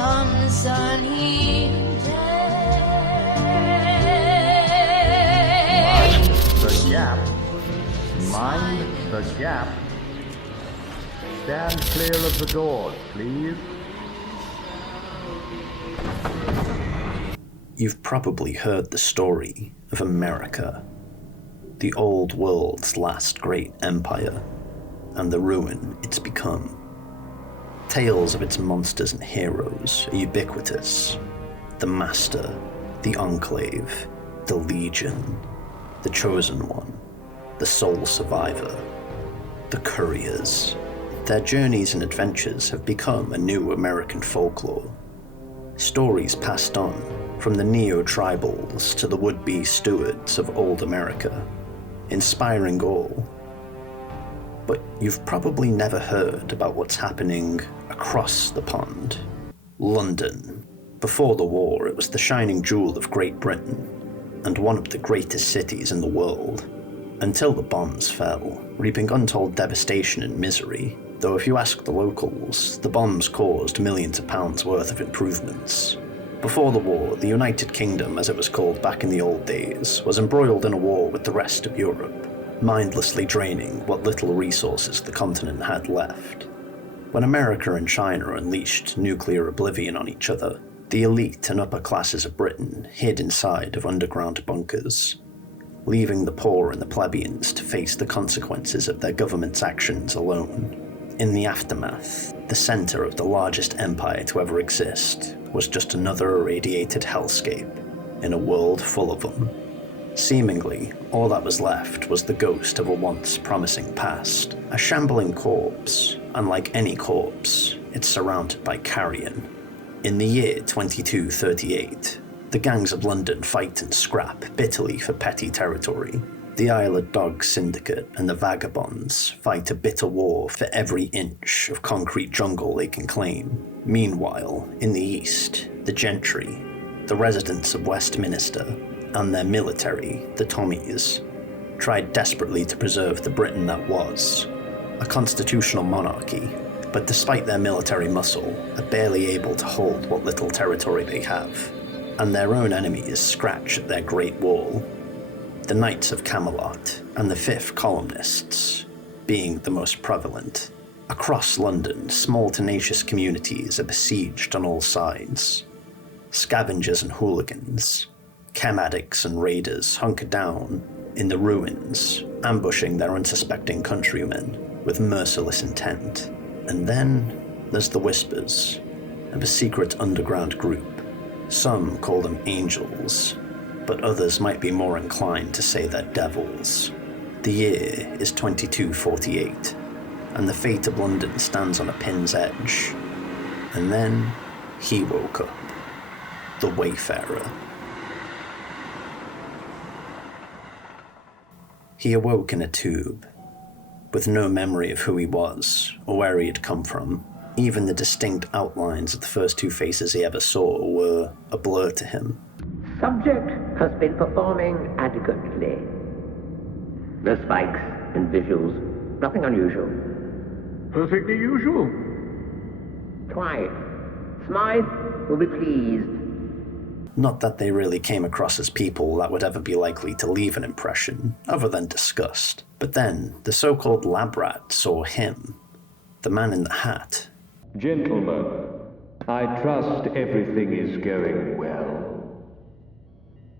some sunny Mind day. the gap. Mind the gap. Stand clear of the doors, please. You've probably heard the story of America, the old world's last great empire, and the ruin it's become. Tales of its monsters and heroes are ubiquitous. The Master, the Enclave, the Legion, the Chosen One, the Sole Survivor, the Couriers. Their journeys and adventures have become a new American folklore. Stories passed on from the neo-tribals to the would-be stewards of old America, inspiring all. But you've probably never heard about what's happening across the pond. London. Before the war, it was the shining jewel of Great Britain, and one of the greatest cities in the world, until the bombs fell, reaping untold devastation and misery. Though if you ask the locals, the bombs caused millions of pounds worth of improvements. Before the war, the United Kingdom, as it was called back in the old days, was embroiled in a war with the rest of Europe, mindlessly draining what little resources the continent had left. When America and China unleashed nuclear oblivion on each other, the elite and upper classes of Britain hid inside of underground bunkers, leaving the poor and the plebeians to face the consequences of their government's actions alone. In the aftermath, the center of the largest empire to ever exist was just another irradiated hellscape in a world full of them. Seemingly, all that was left was the ghost of a once promising past, a shambling corpse. Unlike any corpse, it's surrounded by carrion. In the year 2238, the gangs of London fight and scrap bitterly for petty territory. The Isle of Dogs Syndicate and the Vagabonds fight a bitter war for every inch of concrete jungle they can claim. Meanwhile, in the east, the gentry, the residents of Westminster, and their military, the Tommies, tried desperately to preserve the Britain that was, a constitutional monarchy, but despite their military muscle, are barely able to hold what little territory they have, and their own enemies scratch at their great wall. The Knights of Camelot and the Fifth Columnists being the most prevalent. Across London, small tenacious communities are besieged on all sides. Scavengers and hooligans, chem addicts and raiders hunker down in the ruins, ambushing their unsuspecting countrymen with merciless intent. And then there's the Whispers of a secret underground group. Some call them angels, but others might be more inclined to say they're devils. The year is 2248, and the fate of London stands on a pin's edge. And then he woke up, the Wayfarer. He awoke in a tube, with no memory of who he was or where he had come from. Even the distinct outlines of the first two faces he ever saw were a blur to him. Subject has been performing adequately. No spikes and visuals, nothing unusual. Perfectly usual. Quiet. Smythe will be pleased. Not that they really came across as people that would ever be likely to leave an impression, other than disgust. But then, the so-called lab rat saw him, the man in the hat. Gentlemen, I trust everything is going well.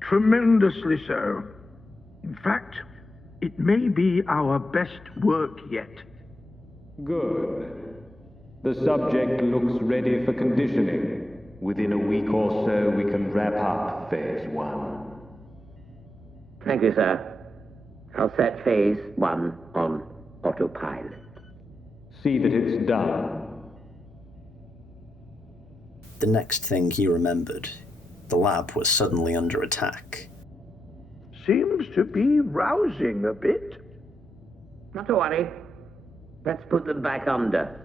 Tremendously so. In fact, it may be our best work yet. Good. The subject looks ready for conditioning. Within a week or so, we can wrap up Phase 1. Thank you, sir. I'll set Phase 1 on autopilot. See that it's done. The next thing he remembered, the lab was suddenly under attack. Seems to be rousing a bit. Not to worry. Let's put them back under.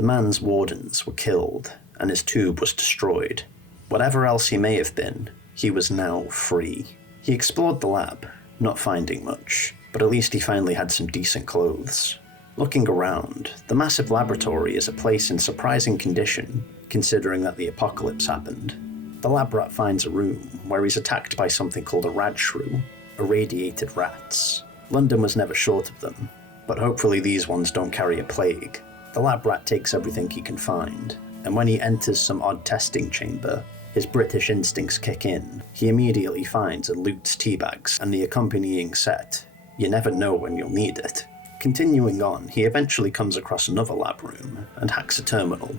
The man's wardens were killed, and his tube was destroyed. Whatever else he may have been, he was now free. He explored the lab, not finding much, but at least he finally had some decent clothes. Looking around, the massive laboratory is a place in surprising condition, considering that the apocalypse happened. The lab rat finds a room where he's attacked by something called a radshrew, irradiated rats. London was never short of them, but hopefully these ones don't carry a plague. The lab rat takes everything he can find, and when he enters some odd testing chamber, his British instincts kick in. He immediately finds and loots teabags and the accompanying set. You never know when you'll need it. Continuing on, he eventually comes across another lab room and hacks a terminal,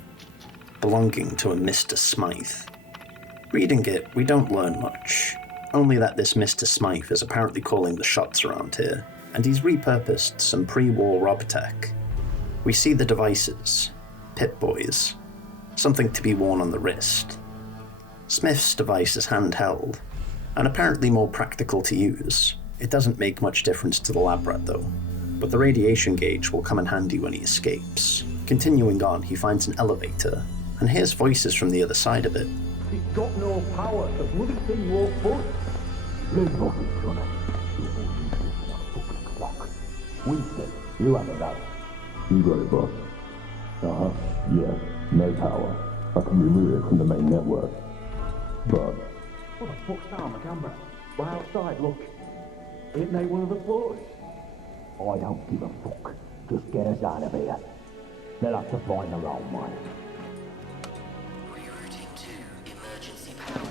belonging to a Mr. Smythe. Reading it, we don't learn much, only that this Mr. Smythe is apparently calling the shots around here, and he's repurposed some pre-war Robotech. We see the devices, Pip-Boys, something to be worn on the wrist. Smith's device is handheld, and apparently more practical to use. It doesn't make much difference to the lab rat though, but the radiation gauge will come in handy when he escapes. Continuing on, he finds an elevator, and hears voices from the other side of it. It's got no power, the bloody thing won't budge. Red bucket, Johnny. Winston, you have it out. You got it, boss. Uh-huh, yeah, no power. I can remove it from the main network. But... What the fuck's that on the camera? We're outside, look. Ain't they one of the floors? I don't give a fuck. Just get us out of here. They'll have to find their own way. Rerouting to emergency power.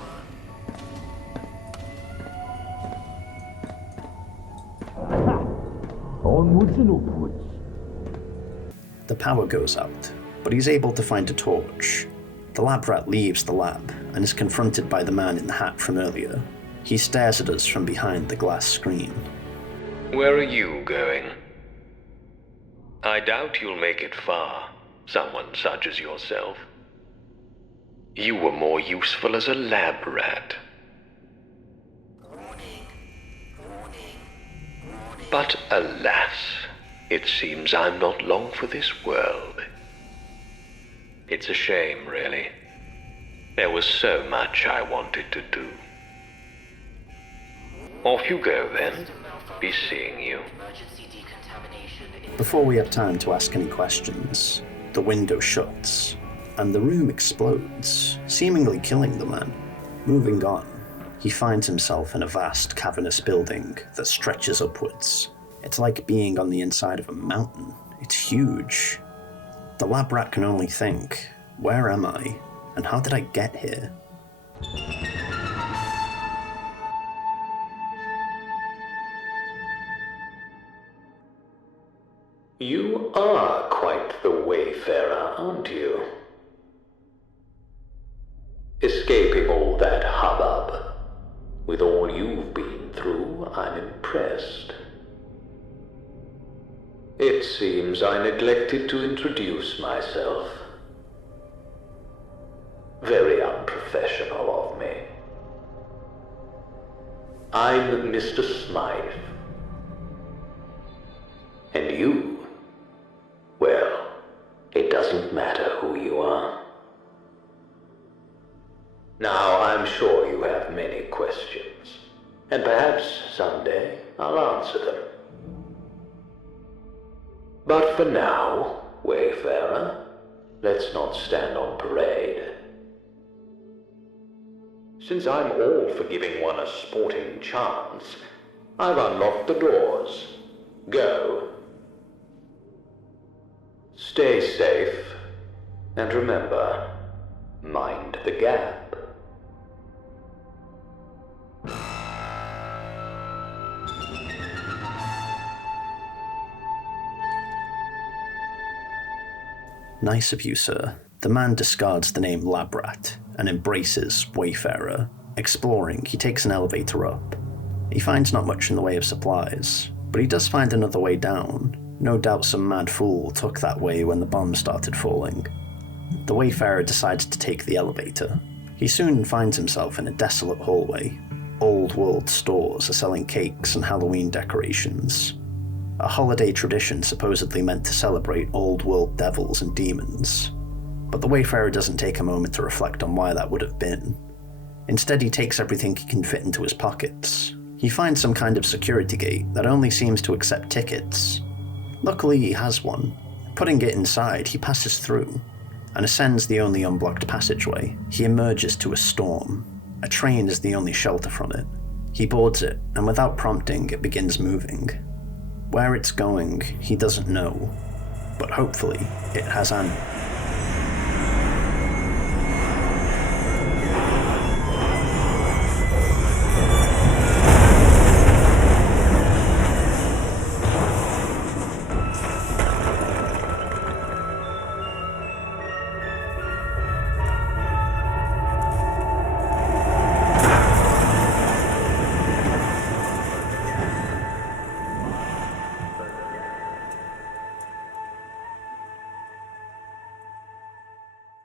Onwards and upwards. The power goes out, but he's able to find a torch. The lab rat leaves the lab and is confronted by the man in the hat from earlier. He stares at us from behind the glass screen. Where are you going? I doubt you'll make it far, someone such as yourself. You were more useful as a lab rat. But alas, it seems I'm not long for this world. It's a shame, really. There was so much I wanted to do. Off you go, then. Be seeing you. Before we have time to ask any questions, the window shuts, and the room explodes, seemingly killing the man. Moving on, he finds himself in a vast cavernous building that stretches upwards. It's like being on the inside of a mountain. It's huge. The lab rat can only think, where am I, and how did I get here? You are quite the Wayfarer, aren't you? Escaping all that hubbub. With all you've been through, I'm impressed. It seems I neglected to introduce myself. Very unprofessional of me. I'm Mr. Smythe. And you? Well, it doesn't matter who you are. Now, I'm sure you have many questions, and perhaps someday I'll answer them. But for now, Wayfarer, let's not stand on parade. Since I'm all for giving one a sporting chance, I've unlocked the doors. Go. Stay safe, and remember, mind the gap. Nice of you, sir. The man discards the name Lab Rat and embraces Wayfarer. Exploring, he takes an elevator up. He finds not much in the way of supplies, but he does find another way down. No doubt some mad fool took that way when the bomb started falling. The Wayfarer decides to take the elevator. He soon finds himself in a desolate hallway. Old world stores are selling cakes and Halloween decorations. a holiday tradition supposedly meant to celebrate old world devils and demons. But the Wayfarer doesn't take a moment to reflect on why that would have been. Instead, he takes everything he can fit into his pockets. He finds some kind of security gate that only seems to accept tickets. Luckily, he has one. Putting it inside, he passes through and ascends the only unblocked passageway. He emerges to a storm. A train is the only shelter from it. He boards it, and without prompting, it begins moving. Where it's going, he doesn't know, but hopefully, it has an